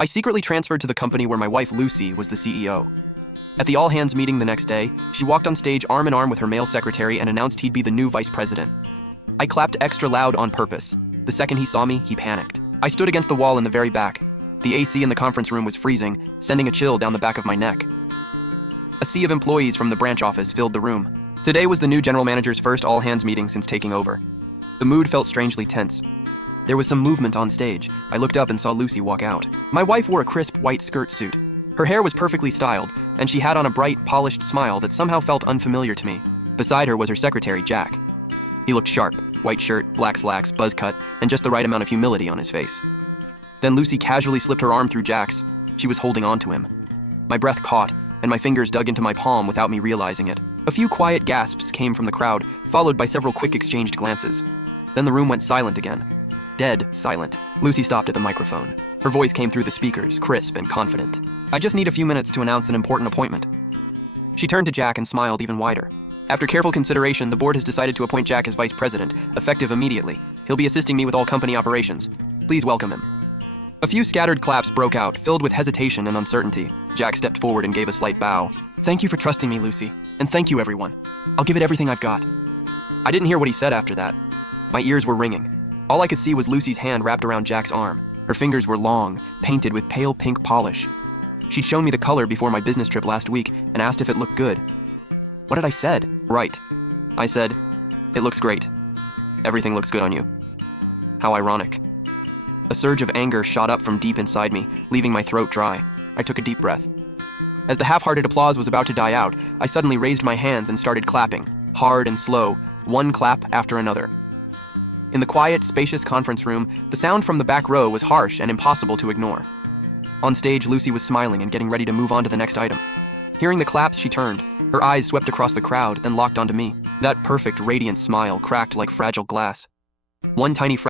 I secretly transferred to the company where my wife Lucy was the CEO. At the all-hands meeting the next day, she walked on stage arm in arm with her male secretary and announced he'd be the new vice president. I clapped extra loud on purpose. The second he saw me, he panicked. I stood against the wall in the very back. The AC in the conference room was freezing, sending a chill down the back of my neck. A sea of employees from the branch office filled the room. Today was the new general manager's first all-hands meeting since taking over. The mood felt strangely tense. There was some movement on stage. I looked up and saw Lucy walk out. My wife wore a crisp white skirt suit. Her hair was perfectly styled, and she had on a bright, polished smile that somehow felt unfamiliar to me. Beside her was her secretary, Jack. He looked sharp, white shirt, black slacks, buzz cut, and just the right amount of humility on his face. Then Lucy casually slipped her arm through Jack's. She was holding on to him. My breath caught, and my fingers dug into my palm without me realizing it. A few quiet gasps came from the crowd, followed by several quick exchanged glances. Then the room went silent again. Dead silent. Lucy stopped at the microphone. Her voice came through the speakers, crisp and confident. "I just need a few minutes to announce an important appointment." She turned to Jack and smiled even wider. "After careful consideration, the board has decided to appoint Jack as vice president, effective immediately. He'll be assisting me with all company operations. Please welcome him." A few scattered claps broke out, filled with hesitation and uncertainty. Jack stepped forward and gave a slight bow. "Thank you for trusting me, Lucy. And thank you, everyone. I'll give it everything I've got." I didn't hear what he said after that. My ears were ringing. All I could see was Lucy's hand wrapped around Jack's arm. Her fingers were long, painted with pale pink polish. She'd shown me the color before my business trip last week and asked if it looked good. What had I said? Right. I said, "It looks great. Everything looks good on you." How ironic. A surge of anger shot up from deep inside me, leaving my throat dry. I took a deep breath. As the half-hearted applause was about to die out, I suddenly raised my hands and started clapping, hard and slow, one clap after another. In the quiet, spacious conference room, the sound from the back row was harsh and impossible to ignore. On stage, Lucy was smiling and getting ready to move on to the next item. Hearing the claps, she turned. Her eyes swept across the crowd, then locked onto me. That perfect, radiant smile cracked like fragile glass. One tiny